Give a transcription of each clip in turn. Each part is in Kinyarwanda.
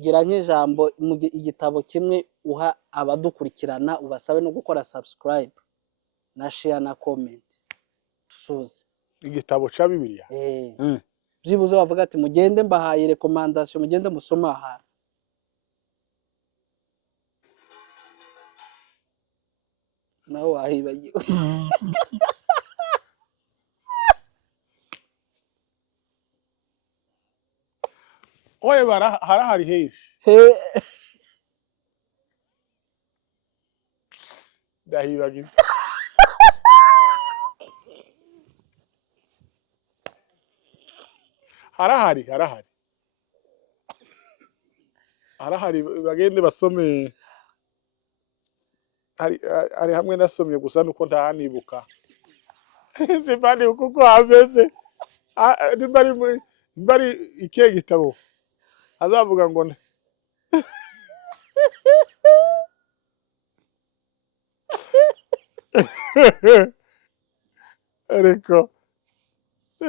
gira nk'ijambo igitabo kimwe uha abadukurikirana ubasabe no gukora subscribe na share na comment dusoze igitabo ca Bibiliya byibuze bavuga ati mugende mbahaye recommandation mugende musoma aha nawe wahibagiwe oye harahari henshi ndahibagiwe harahari bagende basome hari hamwe nasomye gusa nuko ntanibuka sipani kuko hameze nimbari ikihe gitabo azavuga ngo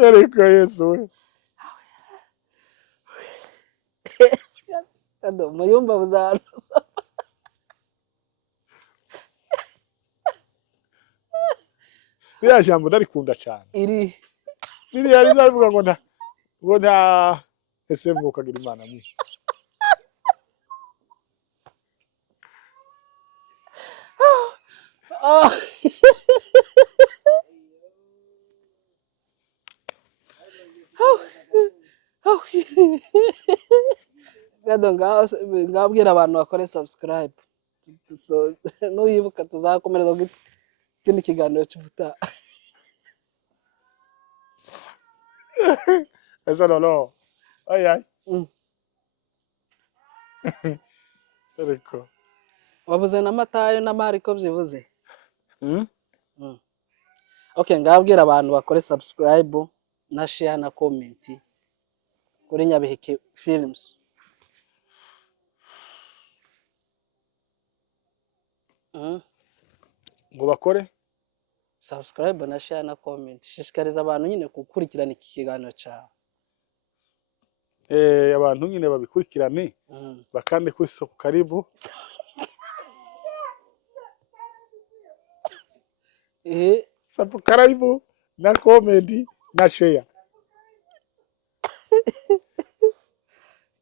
ariko Yesu we kado muyumba buzarusa rya jambo ndarikunda cyane ririya rizavuga ngo nta ese mukagira Imana mwinshi kado ngabwira abantu bakore subscribe nuyibuka tuzakomereza ikindi kiganiro cy'ubutaha ese no ay ariko wabuze na Matayo na Mariko byibuze okay ngabwira abantu bakore subscribe na share na comment kuri Nyabiheke Films ngo bakore subscribe na share na comment shishikariza abantu nyine gukurikirana iki kiganiro cyawe abantu nyine babikurikirane bakande kuri soko karibu subscribe na comment na share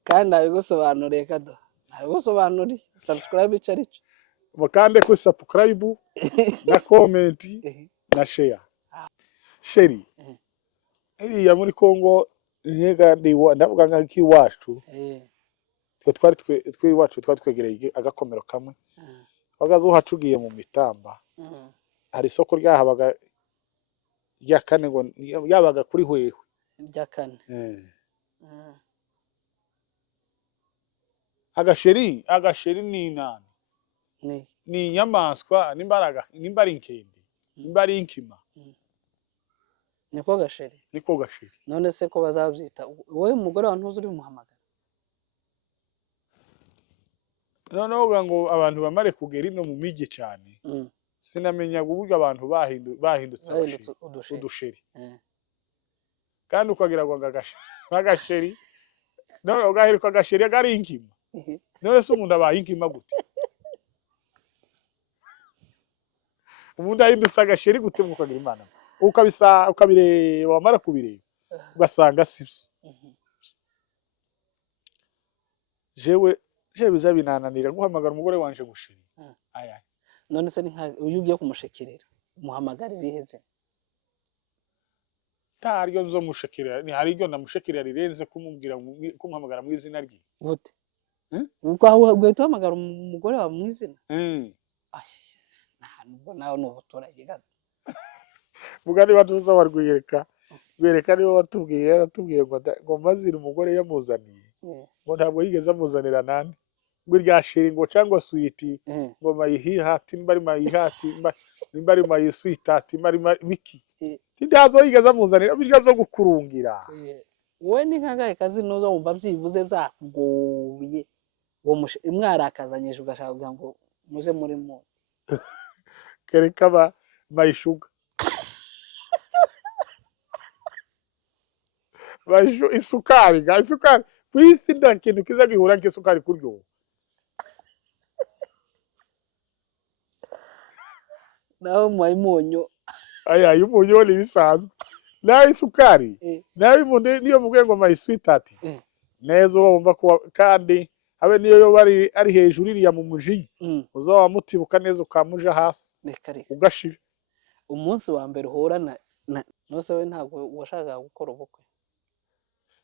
kandi nabigusobanuriye kado nabigusobanuriye subscribe icyo ari cyo bakande kuri subscribe na comment na share sheri iriya muri Kongo ntega ndavuga nka kiwacu twiwacu twegereye agakomero kamwe bagaze uhacugiye mu mitamba hari isoko ryahabaga rya kane ngo yabaga kuri hwewe rya kane agasheri ni inani ni inyamaswa nimbaraga nimbari inkende nimbari inkima niko gasheri none se ko bazabyita wowe umugore wa ntuzi uri muhamagara noneho ngo abantu bamare kugera ino mu migi cyane sinamenyaga uburyo abantu bahindutse udusheri kandi ukagira ngo agasheri none ugaheruka agasheri gari inkima none se umuntu abaye inkima gute umuntu ahindutse agasheri gute mukagira Imana ukabireba wamara kubireba ugasanga sibyo jewe biza binananira guhamagara umugore wanje gushiri none se uyu ugiye kumushekerera umuhamagarira iheze ntaryo nzo mushekerera ni hari iryo namushekerera rirenze kumubwira kumuhamagara mu izina rye gute ubwo ugahita uhamagara umugore wawe mu izina nubwo nawe ni ubuturage gato mugani baduza warwiyereka bereka niba watubwiye ngo mazira umugore yamuzaniye ngo ntabwo yigeze amuzanira nande ngo irya shiri ngo cyangwa switi ngo mayihihati nimbari mayihati nimbari mayiswitati nimbari biki ndazo yigeze amuzanira birya byo gukurungira wowe ni nkagahe kazi noza wumva byibuze byakugoye uwo mwarakazanyije ugashaka kugira ngo muze muri mu kereka mayishuga isukari kwisi nta kintu kiza gihura nk'isukari kuryoha. nawe muhaye umunyu Aya y'umunyu ni bisanzwe. Nayo isukari eh, nayo umuntu niyo muvuge ngo my sweetheart eh, neza uba wumva ko kandi habe niyo yo bari ari hejuru iriya mu mujinya uzaba mutibuka neza ukamuja hasi reka reka ugashira. umunsi wa mbere uhura na nose we ntabwo washakaga gukora ubukwe?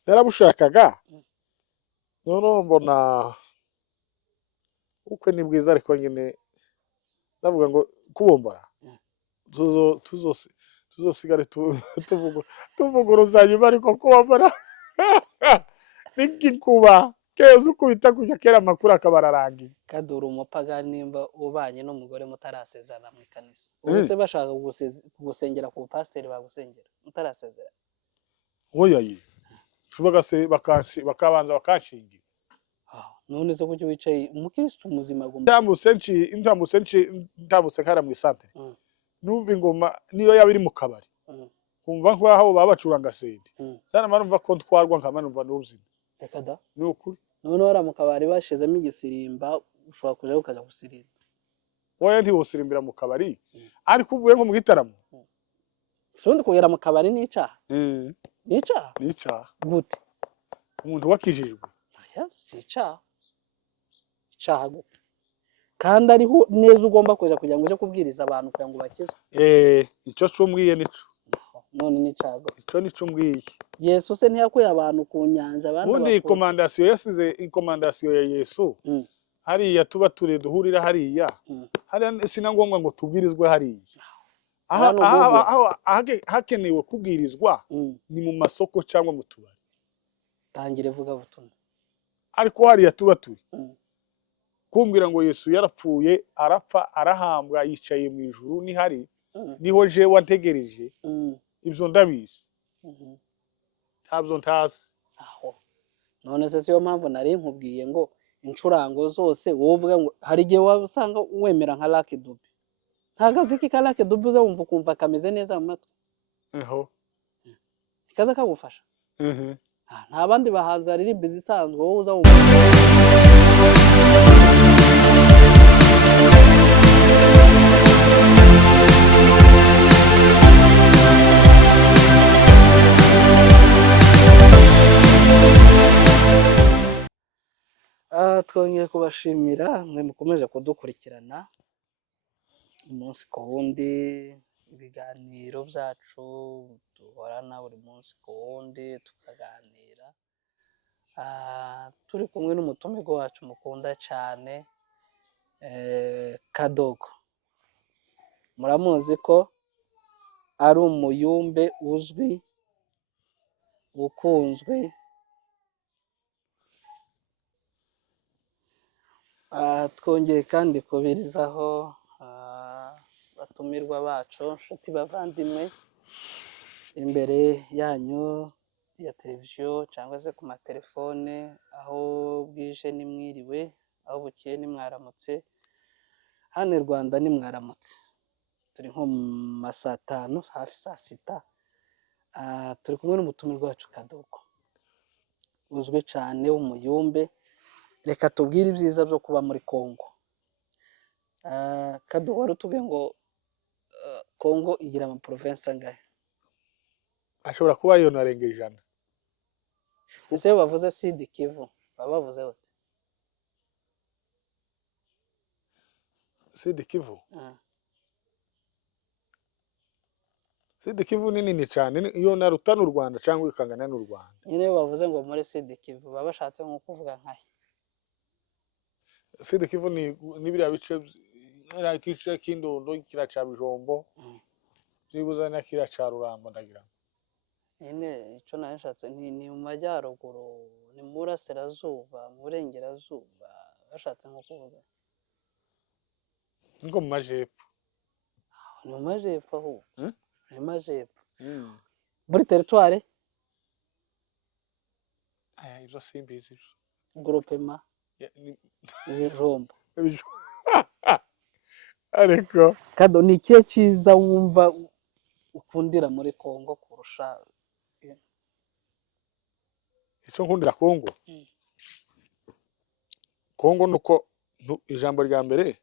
Narabushakaga noneho mbona ubukwe ni bwiza ariko nyine ndavuga ngo kubombora tuzosigare tuvuguruzanya ariko kubombora n'igikuba keza ukubita kujya kera amakuru akaba ararangiye. kadura umupagani nimba ubanye n'umugore mutarasezerana mu ikanisa ubu se bashaka kugusengera ku bupasiteri bagusengera mutarasezerana? Oya ye bakabanza bakanshingira. none se kuki wicaye umukristo muzima ndamutse nkara mu isantere numva ingoma niyo yaba iri mu kabari kumva nk'aho baba bacuranga sende cyane marumva ko ntwarwa nkama numva n'ubuzima. reka da Ni ukuri. none wari mu kabari bashizemo igisimba ushobora kuja ukaja gusirimba? Wowe ntiwosirimbira mu kabari ariko uvuye nko mu gitaramo sundi kugera mu kabari n'icaha? n'icaha? Nica gute? umuntu wakijijwe oya si icaha. icaha gute kandi ariho neza ugomba kuja kugira ngo uje kubwiriza abantu kugira ngo bakizwe? icyo cumbwiye nico none n'icaha gute? icyo nico mbwiye. Yesu se ntiyakuye abantu ku nyanja abandi ubundi komandasiyo yasize ikomandasiyo ya Yesu hariya tuba ture duhurira hariya hariya sina ngombwa ngo tubwirizwe hariya hakenewe kubwirizwa ni mu masoko cyangwa mu tubari. tangire vuga butumwa. ariko hariya tuba turi kumbwira ngo Yesu yarapfuye arapfa arahambwa yicaye mu ijuru nihari niho je wantegereje ibyo ndabizi ntabyo ntazi. aho none se siyo mpamvu nari nkubwiye ngo incurango zose wowe uvuga ngo hari igihe waba usanga wemera nka Lucky Dube nta gaziki ka Lucky Dube uza wumva ukumva kameze neza mu matwi kaza kagufasha nta bandi bahanzi baririmba izisanzwe wowe uza wumva twongeye kubashimira mwe mukomeje kudukurikirana umunsi ku wundi ibiganiro byacu duhorana buri munsi ku wundi tukaganira turi kumwe n'umutumirwa wacu mukunda cyane Kadogo. muramuzi ko ari umuyumbe uzwi ukunzwe twongeye kandi kubirizaho batumirwa bacu nshuti bavandimwe imbere yanyu ya televiziyo cyangwa se ku matelefone aho bwije nimwiriwe aho bukeye nimwaramutse hano i Rwanda nimwaramutse turi nko mu ma saa 5 hafi saa 6 turi kumwe n'umutumirwa wacu Kadogo uzwi cyane w'umuyumbe. Reka tubwire ibyiza byo kuba muri Congo. Kadogo wari utubwiye ngo Congo igira ama province angahe? ashobora kuba yonarenga 100. ese bavuze Sud Kivu baba bavuze bate? Sud Kivu Sud Kivu ni nini cyane iyo naruta n'u Rwanda cyangwa ikangana n'u Rwanda. nyine bavuze ngo muri Sud Kivu baba bashatse nko kuvuga nkahe? Sud Kivu ni biriya bice kice kindondo kiraca Bijombo zibuza na kiraca Rurambo ndagira nyine icyo nashatse ni mu majyaruguru ni mu burasirazuba mu burengerazuba bashatse nko kuvuga ngo mu majepfo. ni mu majepfo aho ni mu majepfo muri territoire ibyo simbizi groupement Bijombo. ariko Kado ni ikihe cyiza wumva ukundira muri Congo kurusha icyo nkundira Kongo, Kongo nuko ijambo rya mbere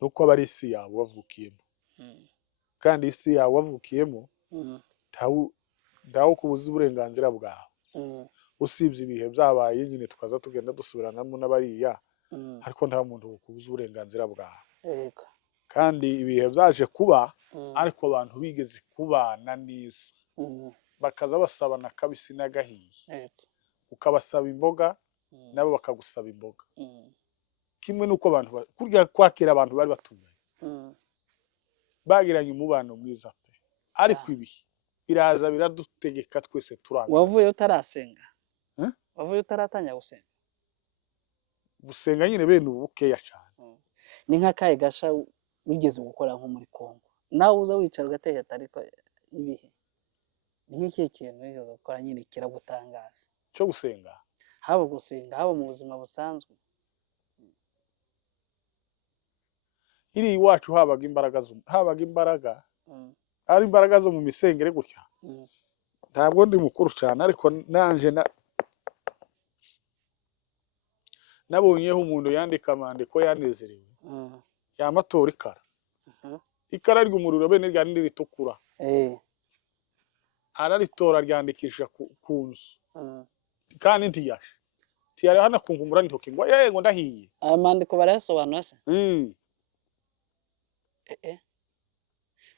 nuko aba ari isi yawe wavukiyemo, kandi isi yawe wavukiyemo ntawe kubuza uburenganzira bwawe, usibye ibihe byabaye nyine tukaza tugenda dusubiranamo n'abariya, ariko nta muntu kubuza uburenganzira bwawe. Kandi ibihe byaje kuba, ariko abantu bigeze kubana neza, bakaza basabana kabisi n'agahiye, ukabasaba imboga nabo bakagusaba imboga, kimwe nuko abantu kurya kwakira abantu bari batunganye, bagiranye umubano mwiza pe. Ariko ibihe biraza biradutegeka twese turanga. Wavuye utarasenga? Wavuye utaratangira gusenga? Gusenga nyine bene ubu bukeya cyane. Ni nk'akahe gasha wigeze gukora nko muri Kongo? Nawe uza wicara ugategeka ariko ibihe ni nk'ikihe kintu wigeze gukora nyine kiragutangaza cyo gusenga? Haba gusenga, haba mu buzima busanzwe. Iri iwacu habaga imbaraga, ari imbaraga zo mu misengere gutya. Ntabwo ndi mukuru cyane, ariko nanje nabonyeho umuntu yandika amandiko yanezerewe, yamatora ikara ry'umuriro bene rya nindi ritukura, araritora ryandikisha ku nzu, kandi ntiyari hana kunkumura n'intoki ngo ngo ndahiye. Aya mandiko barayasobanura se?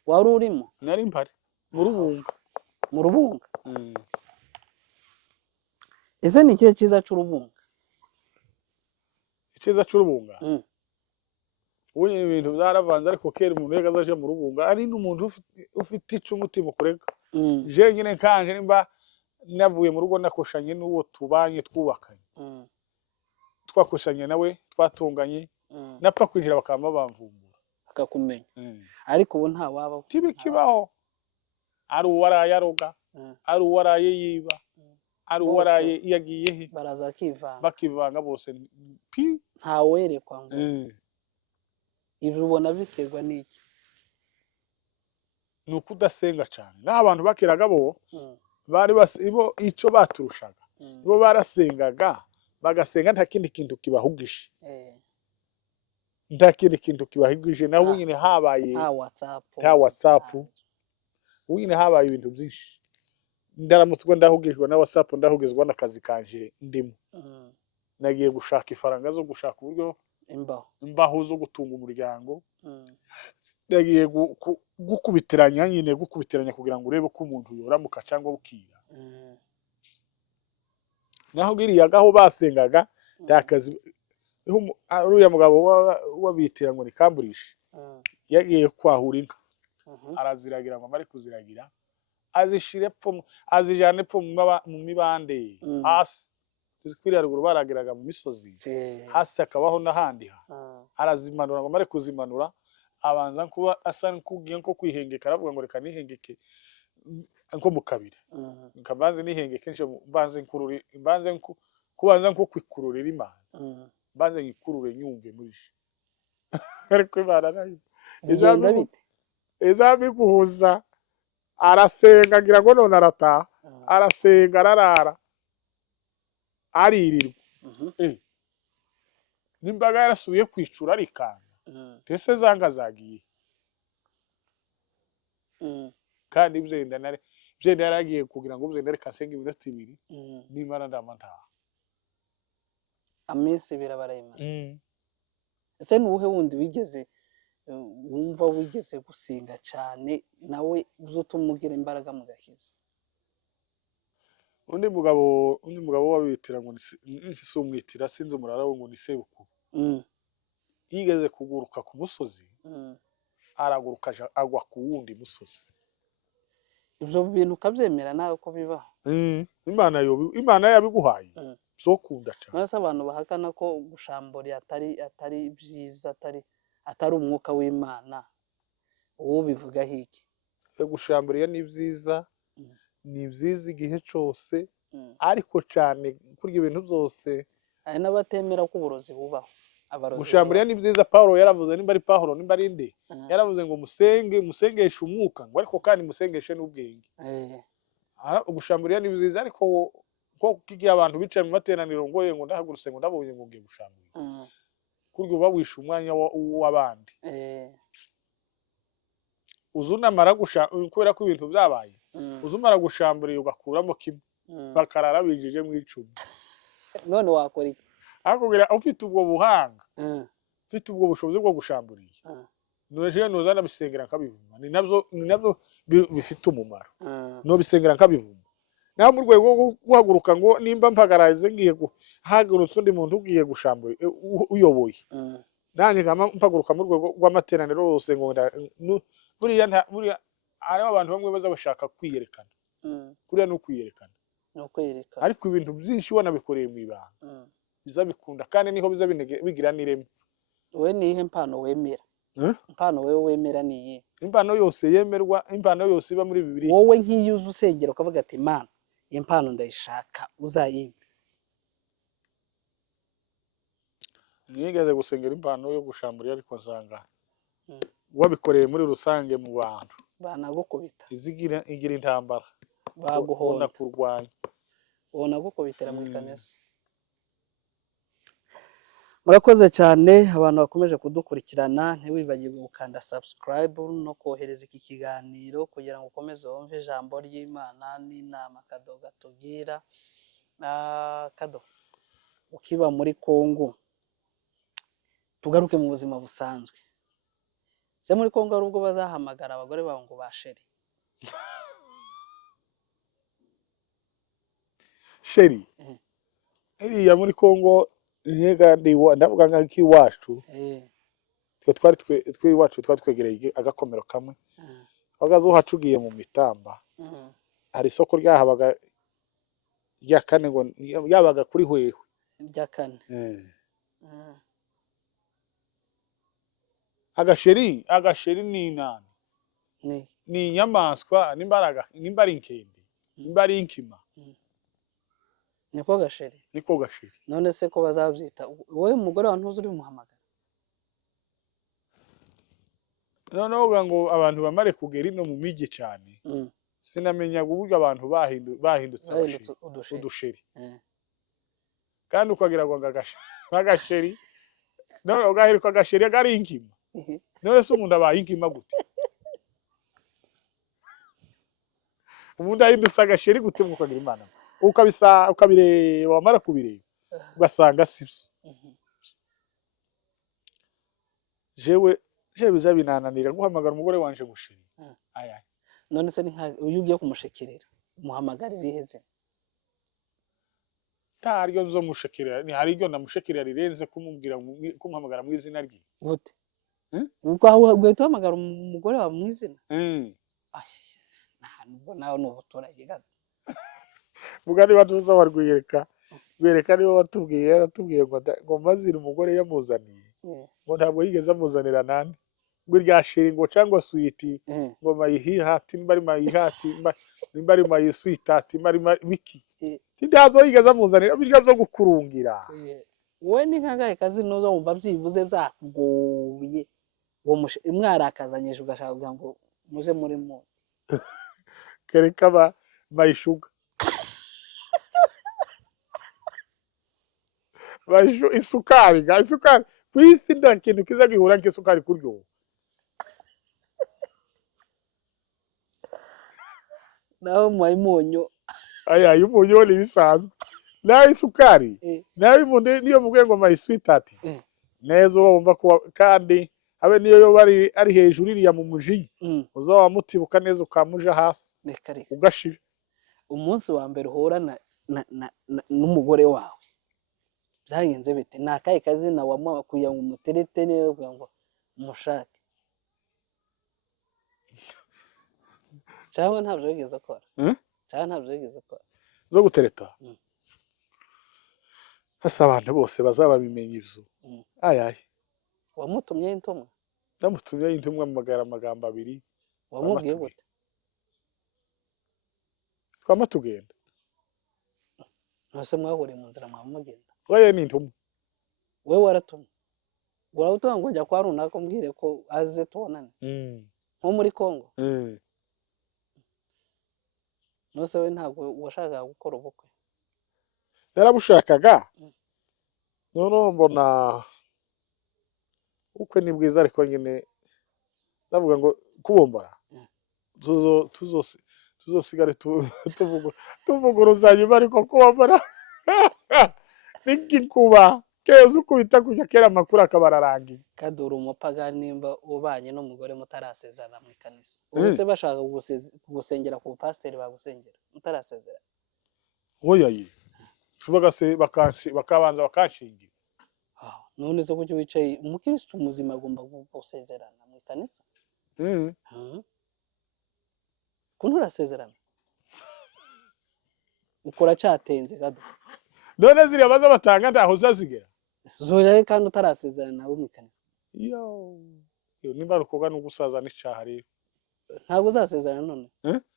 Wari urimo? Nari mpari mu Rubunga. Mu Rubunga? Ese ni ikihe cyiza cy'Urubunga? Icyiza cy'Urubunga? Ubu ibintu byaravanze, ariko kera umuntu yega azaje mu Rubunga ari n'umuntu ufite umutima kurega. Je nyine kanje nimba navuye mu rugo nakoshanye n'uwo tubanye twubakanye, twakoshanye nawe twatunganye, napfa kwinjira bakamba bamvumbura akakumenya. Ariko ubu nta waba tibikibaho, ari uwarayaroga, ari uwaraye yiba, ari uwaraye yagiye he, baraza bakivanga bose nta werekwa ngo. Ibi ubona biterwa n'iki? Ni ukudasenga cyane. N'abantu bakiraga bo bari ibo icyo baturushaga, bo barasengaga, bagasenga nta kindi kintu kibahugije, nta kindi kintu kibahugije. Naho nyine habaye nta WhatsApp, nyine habaye ibintu byinshi. Ndaramutse ndahugijwe na WhatsApp, ndahugizwa n'akazi kanje ndimo, nagiye gushaka ifaranga zo gushaka uburyo imbaho zo gutunga umuryango, nagiye gukubitiranya kugira ngo urebe ko umuntu yoramuka cyangwa bukira. Naho giriyagaho basengaga ndakazi. Uriya mugabo wabitira ngo ni Kamburishe, yagiye kwahura inka, araziragira ngo amare kuziragira, azishire epfo, azijane epfo mu mibande hasi, zikwiriye ruguru baragiraga mu misozi hasi, akabaho n'ahandi arazimanura ngo amare kuzimanura, abanza kuba asa n'ukugiye nko kwihengeka, aravuga ngo reka nihengeke nko mu kabiri, nkabanze nihengeke nje kubanza nko kwikururira Imana, banze ngikurure nyumve muri je. Ariko Imana nayo bigenda bite? Izabiguhuza, arasenga ngira ngo none arataha, arasenga ararara aririrwa, n'imbaga yarasubiye kwicura arikanga, ndetse zanga zagiye. Kandi byenda yaragiye kugira ngo byenda reka senga iminota 2 n'Imana ndamantaha. Amisi birabarayimana. Ese nuhe wundi wigeze wumva wigeze gusenga cyane nawe uzutumugira imbaraga mu gakiza? Undi mugabo wabitira ngo si umwitira, sinzi umurara ngo ni Sebukuru. Yigeze kuguruka ku musozi, araguruka agwa ku wundi musozi. Ibyo bintu ukabyemera nawe ko bibaho? Imana yabiguhaye so kunda cyane. Nase abantu bahakana ko gushambura atari byiza, atari umwuka w'Imana, uwo bivuga hiki? Gushambura ni byiza, ni byiza igihe cyose, ariko cyane kurya ibintu byose. Ari n'abatemera ko uburozi bubaho. Gushambura ni byiza. Paulo yaravuze, nimba ari Paulo nimba ari nde, yaravuze ngo musengeshe umwuka, ngo ariko kandi musengeshe n'ubwenge. Gushambura ni byiza, ariko ko kigiye abantu bicaye mu materaniro ngo ngo ndahagurutse ngo ndabonye ngo ngiye gushambura kuryo uba wishe umwanya w'abandi uzunamara kubera ko ibintu byabaye uzumara gushambura ugakuramo kimwe bakarara bijije mu icumi none wakora iki akubwira ufite ubwo buhanga ufite ubwo bushobozi bwo gushamburiye noje nozana bisengera nkabivuma ni nabyo bifite umumaro no bisengera nkabivuma naho mu rwego rwo guhaguruka ngo nimba mpagaraze ngiye hagurutse undi muntu ugiye gushambura uyoboye nanjye mpaguruka mu rwego rw'amateraniro yose ngo buriya hariho abantu bamwe baza bashaka kwiyerekana kuriya no kwiyerekana ariko ibintu byinshi ubona bikoreye mu ibanga biza bikunda kandi niho biza bigira n'ireme wowe nihe impano wemera impano wewe wemera niye impano yose yemerwa impano yose iba muri Bibiliya wowe nk'iyo uzi usengera ukavuga ati Mana impano ndayishaka uzayimpe nigeze gusengera impano yo gushambura ariko nsanga wabikoreye muri rusange mu bantu banagukubita igira intambara baguhonda kurwanya ubona gukubitira mu kanisa murakoze cyane abantu bakomeje kudukurikirana ntiwibagirwe gukanda subscribe no kohereza iki kiganiro kugira ngo ukomeze wumve ijambo ry'Imana n'inama Kado gatubwira Kado ukiba muri Kongo tugaruke mu buzima busanzwe se muri Kongo ari ubwo bazahamagara abagore bawe ngo basheri sheri iriya muri Kongo kandi ndavuga nk'iwacu twe iwacu twari twegereye agakomero kamwe wagaze uhacugiye mu mitamba hari isoko ryahabaga rya kane ngo yabaga kuri hwewe rya kane agasheri ni inana ni inyamaswa nimba ari inkende nimba ari inkima niko gasheri none se ko bazabyita wowe umugore wa ntuzi uri muhamagara noneho ngo abantu bamare kugera ino mu migi cyane sinamenyaga uburyo abantu bahindutse udusheri kandi ukagira ngo agasheri none ugaheruka agasheri ari inkima none se umuntu abaye inkima gute umuntu ahindutse agasheri gute ukagira Imana ukabireba wamara kubireba ugasanga sibyo jewe biza binananira guhamagara umugore wanje gushiri none se uyu ugiye kumushekerera umuhamagarira iheze ntaryo nzo mushekerera ni hari iryo namushekerera rirenze kumubwira kumuhamagara mu izina rye gute ubwo uhamagara umugore wawe mu izina nubwo nawe ni ubuturage gato mugani baduza warwiyeka bereka niba watubwiye ngo mazira umugore yamuzaniye ngo ntabwo yigeze amuzanira nande ngo irya shiri ngo cyangwa switi ngo mayihihati nimba ari mayihati nimba ari mayiswitati nimba ari wiki ntabwo yigeze amuzanira birya byo gukurungira wowe ni nk'agahe kazi nuza wumva byibuze byakugoye uwo mwarakazanyije ugashaka kugira ngo muze muri mu kereka mayishuga isukari ku isi nta kintu kiza gihura nk'isukari kuryoha nawe muhaye umunyu umunyu ni bisanzwe nawe isukari nawe niyo mubwiye ngo mayiswitati neza uba wumva ko kandi habe niyo yo ari hejuru iriya mu mujinya uzaba wamutibuka neza ukamuja hasi ugashira umunsi wa mbere uhura n'umugore wawe byagenze bite ni akahe kazina wamukuye ngo umuterete neza kugira ngo umushake cyangwa ntabyo wigeze ukora zo gutereta hasa abantu bose bazababimenya ibyo wamutumye intumwa ndamutumye intumwa mu magambo abiri wamubwiye gute twama tugenda ntose mwahuriye mu nzira mwaba mugenda wowe ni intumwa wowe waratumwe uravuga ngo njya kwa runaka umbwire ko aze tubonane nko muri Kongo nose we ntabwo washakaga gukora ubukwe narabushakaga noneho mbona ubukwe ni bwiza ariko nyine ndavuga ngo kubombora tuzosigare tuvuguruzanya ariko kubombora n'igikuba keza ukubita kujya kera amakuru akaba ararangiye. Kadura umupagani nimba ubanye n'umugore mutarasezerana mu ikanisa ubu se bashaka kugusengera ku pasiteri bagusengera mutarasezerana? Oya ye bakabanza bakanshingira. None se kuki wicaye umukristo muzima agomba gusezerana mu ikanisa? Kuntu urasezerana ukora cyatenze Kado. None ziriya baza batanga ndaho zazigera zoya kandi utarasezerana nawe mu ikanisa. Yo nimba rukoga no gusaza n'icyaha rero ntabwo uzasezerana none.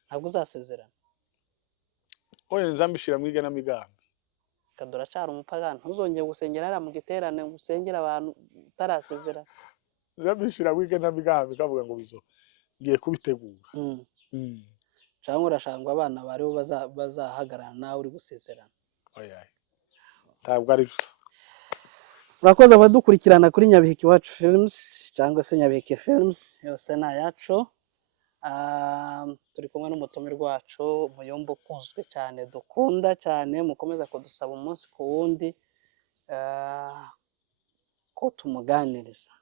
Ntabwo uzasezerana. Oya nzambishira mwige na migambi. Kadura cyari umupagani ntuzongeye gusengera ara mu giterane gusengera abantu utarasezerana. Nzambishira mwige na migambi kavuga ngo bizo ngiye kubitegura. Cyangwa urashangwa abana bariho bazahagarana nawe uri gusezerana. Oya ntabwo ari byo. Urakoze abadukurikirana kuri Nyabiheke Iwacu Films cyangwa se Nyabiheke Films yose na yacu. Turi kumwe n'umutumirwa wacu umuyombo ukunzwe cyane dukunda cyane mukomeza kudusaba umunsi ku wundi ko tumuganiriza.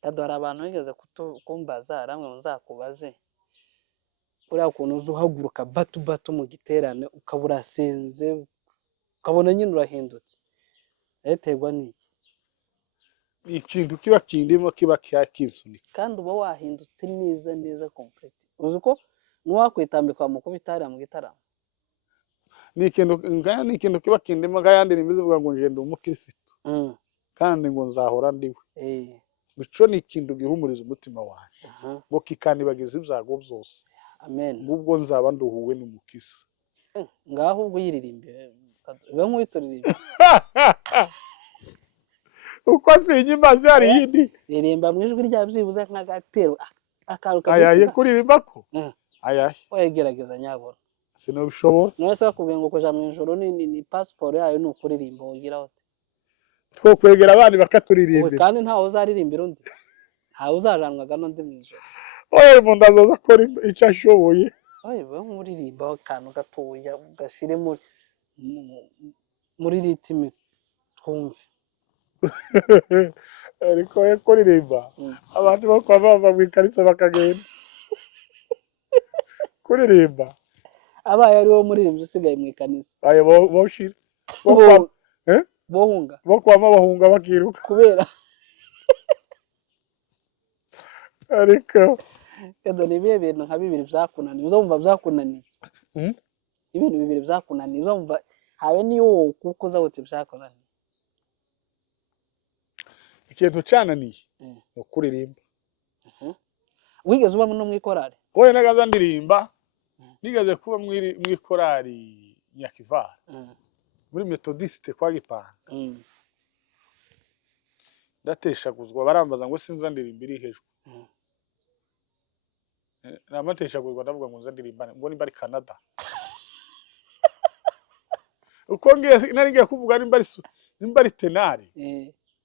Kadora abantu bigeze kumbaza ramwe nzakubaze uriya kuntu uzuhaguruka batu mu giterane ukabura senze ukabona nyine urahindutse yaterwa n'iki? Ikintu kiba kindimo kiba cyakisunika kandi uba wahindutse neza complete. Uzi ko nuwakwitambika mu kubitara mu gitaramo ni ikintu kiba kindimo gayandi nimivuga ngo nje ndi umukristo kandi ngo nzahora ndiwe. Bico ni ikintu gihumuriza umutima waje ngo kikanibagiza ibyago byose. Amen. Nubwo nzaba nduhuwe n'umukisa. Ngaho ubwo yiririmbe be nk'uyituririmbe uko sinyimaze hari yindi ririmba mu ijwi rya byibuze nk'agatero akaru kabisa. Ayaye kuririmba ko ayaye wegerageza nyabona sinobishobora. None se bakubwiye ngo kuja mu ijoro ni passport yayo ni ukuririmba wogira hote two kwegera abandi bakaturirimba kandi ntawe uzaririmbira undi ntawe uzajanwaga n'undi mu ijoro. Oye umuntu azoza akora icyo ashoboye. Oye we nk'uririmba akantu gatoya gashire muri ritimi twumve. Ariko ye kuririmba abantu bakwava mu ikarisa bakagenda kuririmba abaye ari wo muririmbyi usigaye mu ikanisa. Aye boshira bohunga bokwama bahunga bakiruka kubera ariko Kado ni bihe bintu nka bibiri byakunaniye uzumva byakunaniye ibintu bibiri byakunaniye uzumva habe niyo kuko uzabuti byakunaniye. Ikintu cyananiye no kuririmba. Wigeze uba no mwikorari? Oye nagaza ndirimba nigeze kuba mwikorari Nyakivara muri Methodiste kwa Gipanga. Ndateshaguzwa barambaza ngo sinza ndirimba iri hejuru. Namateshaguzwa ndavuga ngo nza ndirimba ngo ni bari Canada. Uko ngiye nari kuvuga ni bari tenari.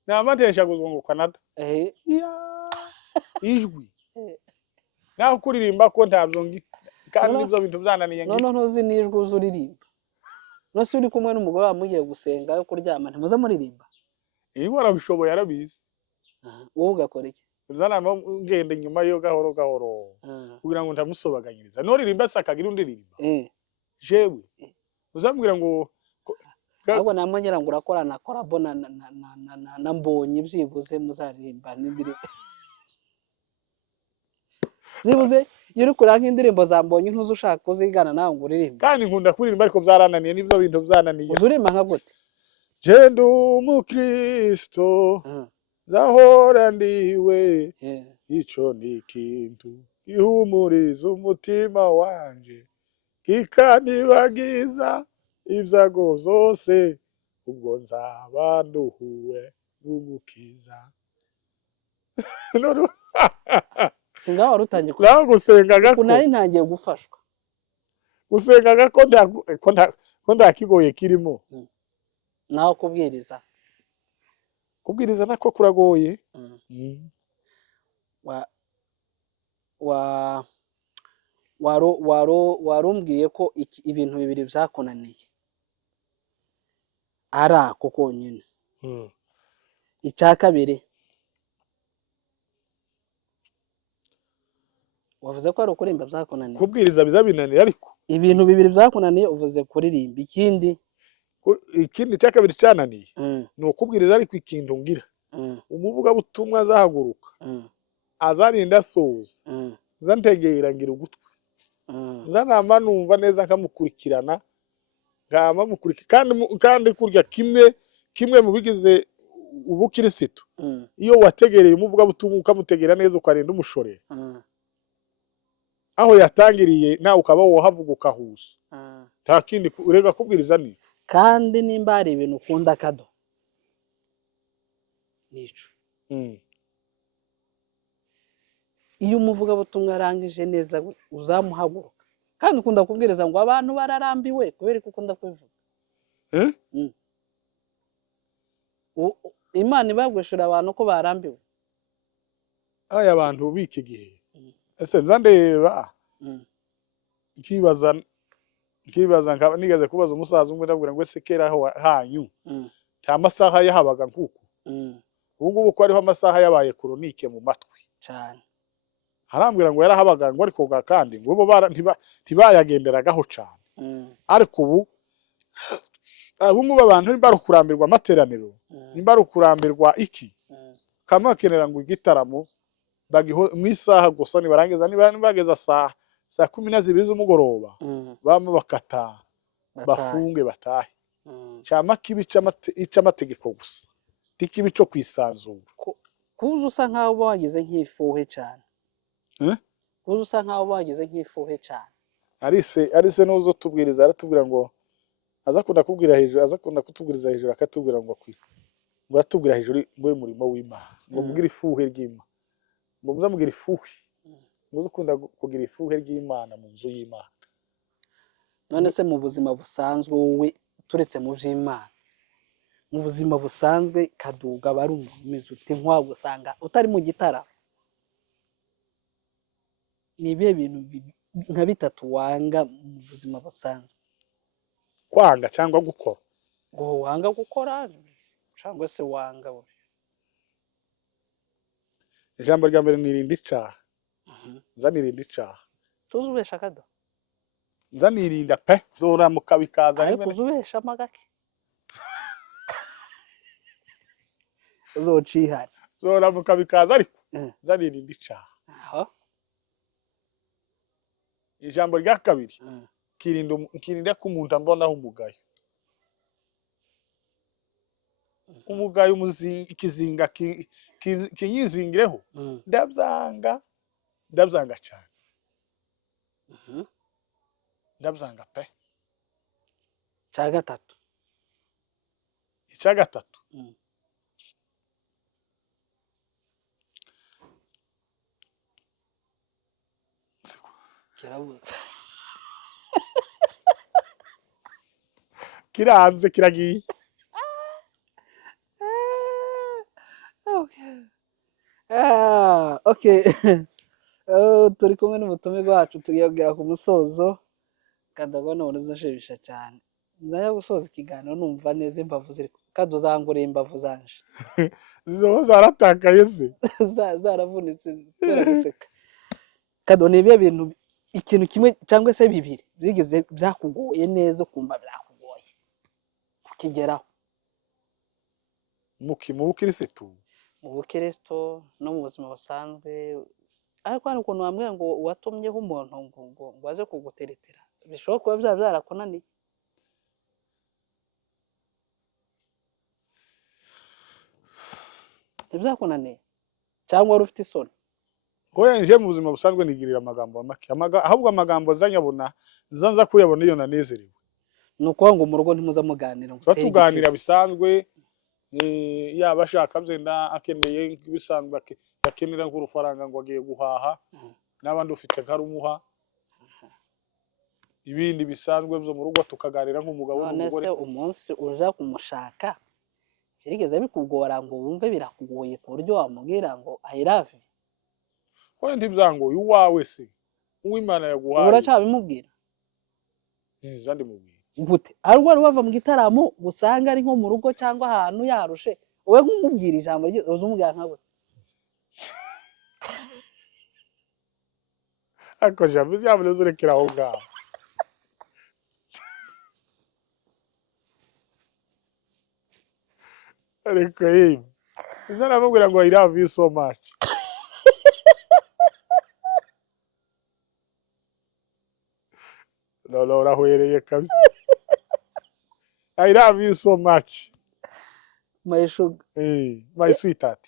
Namateshaguzwa ngo Canada. Ijwi. Naho kuririmba ko ntabyo kandi nibyo bintu byananiye ngi. No ntuzi nijwi uzuririmba. No se uri kumwe n'umugore wamugiye gusenga yo kuryama ntimuza muririmba. Ibo arabishoboye arabizi. Wowe ugakora iki? Zana ngende nyuma yo gahoro kugira ngo ndamusobaganyiriza. No ririmba sakagira undirimba. Jewe. Uzambwira ngo ahubwo namwongera ngo urakorana collabo na Mbonyi byibuze muzaririmba n'indirimbo. Byibuze yuri kuranka indirimbo za Mbonyi ntuzi ushaka kuzigana nawe ngo uririmbe. Kandi nkunda kuririmba ariko byarananiye nibyo bintu byananiye. Uzuririmba nka gute? Je ndi umukristo zahora ndiwe ico ni ikintu gihumuriza umutima wanje kikanibagiza ibyago zose ubwo nzaba nduhuwe n'umukiza. Singa warutangiye gusengaga ko nari ntangiye gufashwa gusengaga ko ndakigoye kirimo naho kubwiriza kubwiriza nako kuragoye. warumbwiye ko ibintu bibiri byakunaniye ari ako konyine. Icya kabiri wavuze ko ari ukurimba byakunaniye. Kubwiriza bizabinaniye, ariko ibintu bibiri byakunaniye uvuze kuririmba. Ikindi cya kabiri cyananiye ni ukubwiriza, ariko ikintu ngira umuvugabutumwa azahaguruka azarinda asoza zantegera ngira ugutwi zanama numva neza nkamukurikirana kandi kurya kimwe mu bigize ubukirisitu iyo wategereye umuvugabutumwa ukamutegera neza ukarinda umushorera aho yatangiriye nawe ukaba wohavuga ukahusa nta kindi urega kubwiriza ni. Kandi nimba hari ibintu ukunda Kado nico iyo umuvugabutumwa arangije neza uzamuhaguruka, kandi ukunda kubwiriza ngo abantu bararambiwe kubera ko ukunda kubivuga. Imana ibagwishura abantu ko barambiwe. Aya abantu biki gihe ese nzandeba nkibaza nigeze kubaza umusaza umwe ndabwira ngo ese kera hanyu nta masaha yahabaga nkuko ubu ko ariho amasaha yabaye kronike mu matwi cyane. Harambwira ngo yarahabaga ngo ariko kandi ngo bo ntibayagenderagaho cyane, ariko ubu ngubu abantu nimba kurambirwa amateraniro nimba kurambirwa iki kamakenera ngo igitaramo mu isaha gusa nibarangiza bageza saa 12 z'umugoroba bama bakata bafunge batahe cyama kibi cy'amategeko gusa tikibi cyo kwisanzura. Kuza usa nkaho bagize nk'ifuhe cyane. Kuza usa nkaho bagize nk'ifuhe cyane. Arise nuzo tubwiriza aratubwira ngo azakunda kubwira hejuru, azakunda kutubwiriza hejuru akatubwira ngo ngo atubwira hejuru ngo umurimo w'Imana ngo mubwire ifuhe ry'Imana ngo muzamubwira ifuhe ngo ukunda kugira ifuhe ry'Imana mu nzu y'Imana. None se mu buzima busanzwe wowe turetse mu by'Imana, mu buzima busanzwe Kaduga bari umeze ute nkwago usanga utari mu gitaramo? Ni ibihe bintu nka bitatu wanga mu buzima busanzwe? Kwanga cyangwa gukora? Ngo wanga gukora cyangwa se wanga ijambo rya mbere nirinda icaha. Nzanirinda icaha. Tuzubesha Kado? Nzanirinda pe zoramuka bikaza ariko uzubesha amagake uzocihana zoramuka bikaza ariko nzanirinda icaha. Ijambo rya kabiri kirinda ko umuntu ambonaho umugayo. Umugayo ikizinga kinyizingireho ndabyanga cyane. Ndabyanga pe. Icya gatatu kirabuze kiranze kiragiye. Okay. Turi kumwe n'umutumirwa wacu tugiye ku musozo Kadabona uzashibisha cyane. Nzaya gusoza ikiganiro numva neza imbavu ziri Kado zangure imbavu zanje zo zaratakaye se zaravunitse kubera guseka. Kado ni ibihe bintu ikintu kimwe cyangwa se bibiri byigize byakugoye neza kumva byakugoye kukigeraho mu bukirisitu? Mu bukristo no mu buzima busanzwe, ariko hano ukuntu wambwira ngo watumyeho umuntu ngo aze kuguteretera bishobora kuba byarakunaniye. Ntibyakunaniye cyangwa wari ufite isoni? Nje mu buzima busanzwe nigirira amagambo make ahubwo amagambo zanyabona zanza kuyabona iyo nanezerewe. Nuko ngo mu rugo ntimuza muganira ngo tuganira bisanzwe yaba ashaka byenda akeneye bisanzwe akenera nk'urufaranga ngo agiye guhaha n'abandi ufite nkarumuha ibindi bisanzwe byo mu rugo tukaganira nk'umugabo n'umugore. none se umunsi uja kumushaka byigeze bikugora ngo wumve birakugoye ku buryo wamubwira ngo I love you? Oya ntibyangoye uwawe se uw'Imana yaguhaye. Uracabimubwira Zandi mubwira gute ariko wari wava mu gitaramo gusanga ari nko mu rugo cyangwa ahantu yarushe wowe nk'umubwira ijambo uzumubwira nka gute? ako jambo uzurekera aho ngaho. Ariko yimwe naramubwira ngo I love you so much. No, urahwereye kabisa. I love you so much. My sugar. My sweetheart.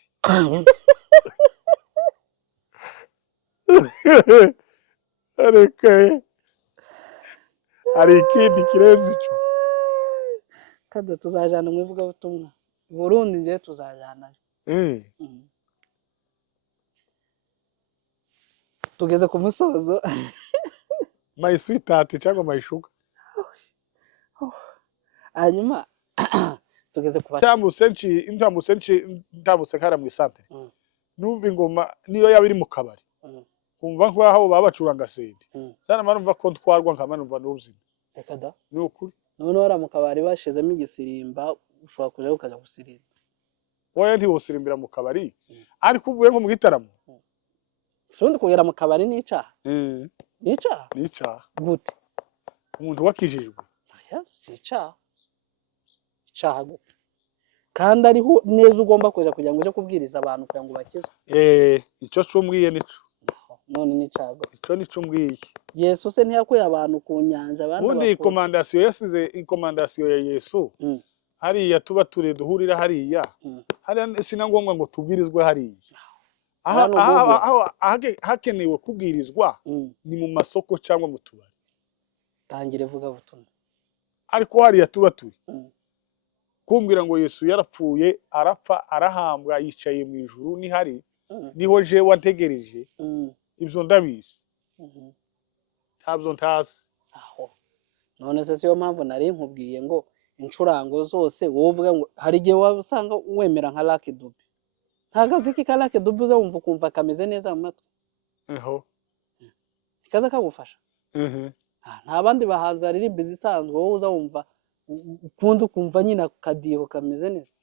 Ariko hari ikindi kirenze icyo. Kada tuzajana mu ivugabutumwa Burundi nje tuzajana. Tugeze ku musozo. My sweetheart cyangwa my sugar. Hanyuma tugeze ku ndamutse nkara mu santere. Numva ingoma niyo yaba iri mu kabari. Kumva ko aho baba bacuranga sende. Cyane marumva ko ntwarwa nkama numva n'ubuzima. Reka da. Ni ukuri. None ora mu kabari bashizemo igisimba ushobora kuja ukaja gusirimba. Wowe ntiwosirimbira mu kabari. Ariko uvuye nko mu gitaramo. Sundi kugera mu kabari n'icaha. N'icaha? N'icaha. Gute? Umuntu wakijijwe. Oya si icaha. Icaha gute? Kandi ariho neza ugomba kugira ngo uje kubwiriza abantu kugira ngo bakizwe. Icyo cumbwiye nico. None n'icaha gute? Icyo nico mbwiye. Yesu se ntiyakuye abantu ku nyanja abandi bakuru. Ubundi commandation yasize commandation ya Yesu. Hariya tuba ture duhurira hariya. Hariya sinangombwa ngo tubwirizwe hariya. Hakenewe kubwirizwa ni mu masoko cyangwa mu tubari. Tangire vuga butumwa. Ariko hariya tuba turi. Kumbwira ngo Yesu yarapfuye arapfa arahambwa yicaye mu ijuru ni hari niho je wantegereje ibyo ndabizi. Ntabyo ntazi. Aho none se siyo mpamvu nari nkubwiye ngo incurango zose wovuga ngo hari gihe wabusanga wemera nka Lucky Dube. Ntagaziki ka Lucky Dube uza wumva kumva kameze neza mu matwi. Ikaza kagufasha. Nta bandi bahanzi aririmba izisanzwe wowe uza wumva ukundi kumva nyina kadiho kameze neza.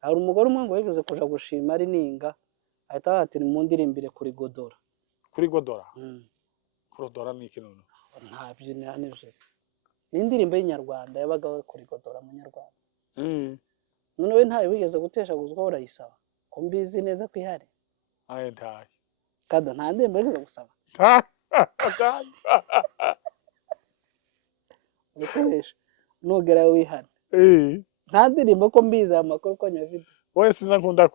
Hari umugore umwe ngo yigeze kuja gushima ari ninga ahita batira mu ndirimbire kuri Godora. Kuri Godora. Godora ni iki none? Ntabyo nanivuze. Ni indirimbo y'inyarwanda yabaga kuri Godora mu Nyarwanda. None we ntayo wigeze gutesha guzwa urayisaba. Ko mbizi neza ko ihari. Ntayo. Kada nta ndirimbo yigeze gusaba. Ukoresha nugera wihana. Nta ndirimbo ko mbizi amakuru ko nyafite. Wowe sinza nkunda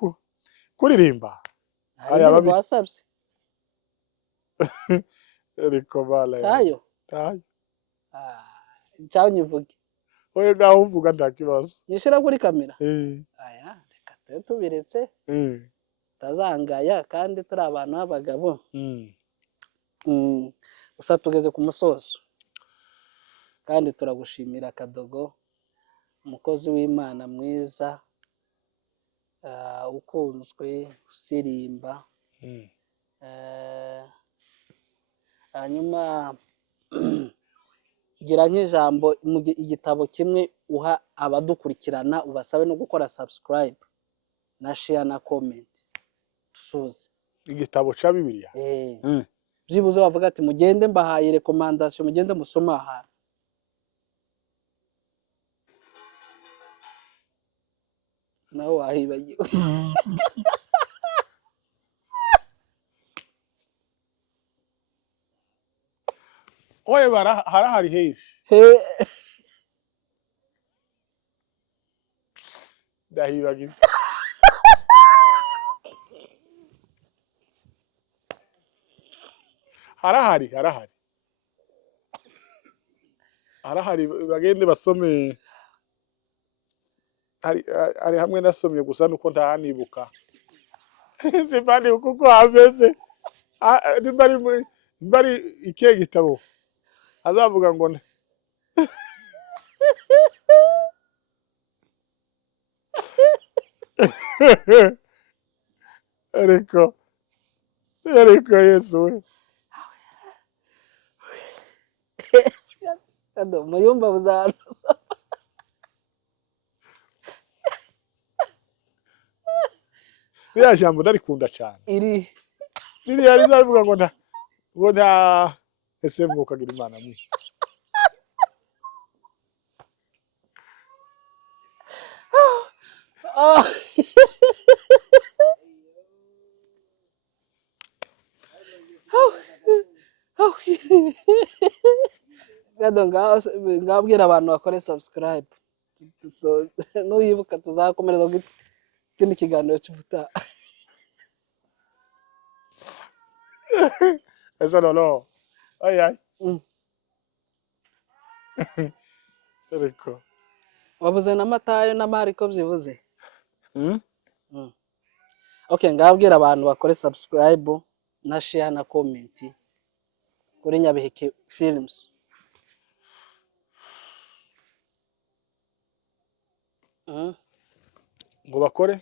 kuririmba. Hari ababi wasabye. Ariko bala. Tayo. Cyangwa nyivuge. Wowe ngaho uvuga ndakibazo. Nishira kuri kamera. Aya reka tubiretse. Tazangaya kandi turi abantu b'abagabo. Gusa tugeze ku musozo. Kandi turagushimira Kadogo, umukozi w'Imana mwiza, ukunzwe usirimba. Hanyuma gira nk'ijambo mu igitabo kimwe uha abadukurikirana ubasabe no gukora subscribe na share na comment. Tusoze igitabo cya Bibiliya. Byibuze bavuga ati mugende mbahaye recommandation mugende musoma aha. Naho wahibagiwe. Oye harahari heshi. Ndahibagiwe. Harahari. Harahari bagende basome. Hari hamwe nasomye gusa nuko ntahanibuka. Sibandi kuko hameze. Bari ikihe gitabo. azavuga ngo ariko Yesu we Kado muyumba buzanuza ririya jambo ndarikunda cyane iri ririya rizavuga ngo nta ese mukagira Imana mwe Kado ngabwira abantu bakore subscribe nuyibuka tuzakomereza ikindi kiganiro cy'ubutaha. ese noneho ayi ariko Wabuze na Matayo na Mariko byibuze. Okay, ngabwira abantu bakore subscribe na share na comment kuri Nyabiheke Films. ngo bakore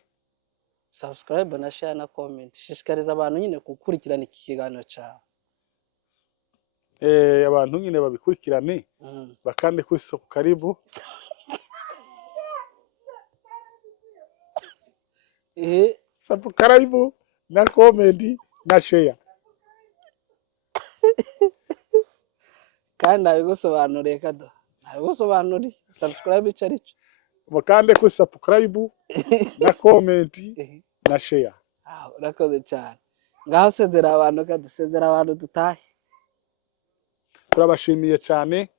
Subscribe na share na comment, shishikariza abantu nyine gukurikirana iki kiganiro cyawe. abantu nyine babikurikirane bakande kuri karibu subscribe na comment na share kandi nabigusobanuriye Kado, nabigusobanuriye subscribe icyo ari cyo. bakande kuri subscribe na comment na share. Urakoze cyane. Ngaho sezera abantu Kado, sezera abantu dutahe. Turabashimiye cyane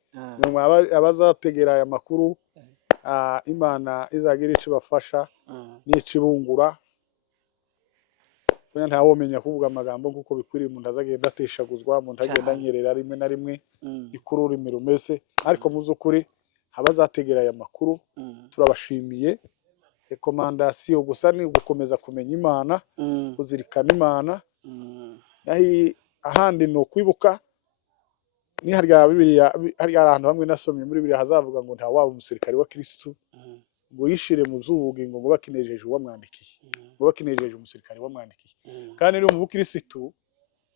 abazategera aya makuru. Imana izagira icyo bafasha n'ikibungura. Nta womenya kuvuga amagambo kuko bikwiriye umuntu azagenda ateshaguzwa, umuntu agenda anyerera rimwe na rimwe ikuru ururimi rumeze, ariko mu by'ukuri abazategera aya makuru turabashimiye. Rekomandasiyo gusa ni ugukomeza kumenya Imana, kuzirikana Imana. Ahandi ni ukwibuka ni harya Bibiliya, hari ahantu hamwe nasomye muri Bibiliya hazavuga ngo nta waba umusirikare wa Kristo ngo yishire mu z'ubugingo ngo bakinejeje uwamwandikiye, ngo bakinejeje umusirikare wamwandikiye. Kandi rero mu bukristo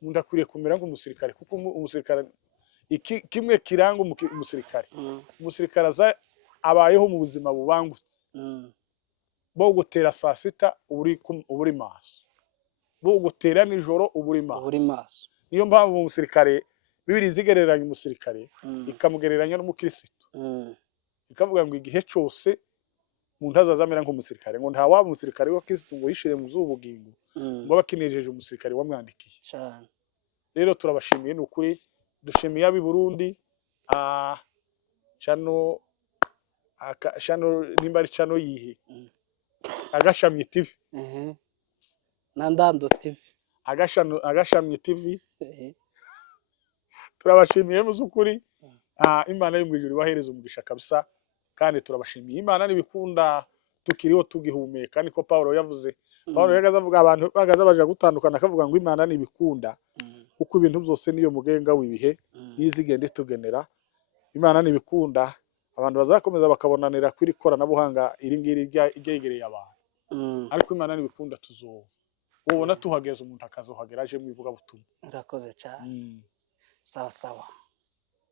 umuntu akwiriye kumera nk'umusirikare, kuko umusirikare kimwe kiranga umusirikare. Umusirikare abayeho mu buzima bubangutse, bo gutera saa sita uburi maso, bo gutera nijoro uburi maso. Niyo mpamvu umusirikare Bibiliya izigereranya umusirikare ikamugereranya n'umukristo, ikavuga ngo igihe cyose umuntu azazamera nk'umusirikare, ngo nta waba umusirikare wa Kristo ngo yishire mu z'ubugingo ngo bakinejeje umusirikare wamwandikiye. Rero turabashimiye ni ukuri, dushimiye abi Burundi chano nimba ari chano yihe Agashamye TV na Ndando TV, Agashamye TV. Turabashimiye mu z'ukuri, Imana yo mu ijuru ibahereza umugisha kabisa. Kandi turabashimiye, Imana nibikunda tukiriho tugihumeka, niko Paulo yavuze. Paulo yagaze avuga abantu bagaza baje gutandukana, akavuga ngo Imana nibikunda kuko ibintu byose niyo mugenga w'ibihe yizigende tugenera. Imana nibikunda abantu bazakomeza bakabonanira kuri koranabuhanga iri ngiri ryegereye abantu, ariko Imana nibikunda ubona tuhageze umuntu akazohagera aje mu ivuga butumwa. Urakoze cyane. Sawa sawa.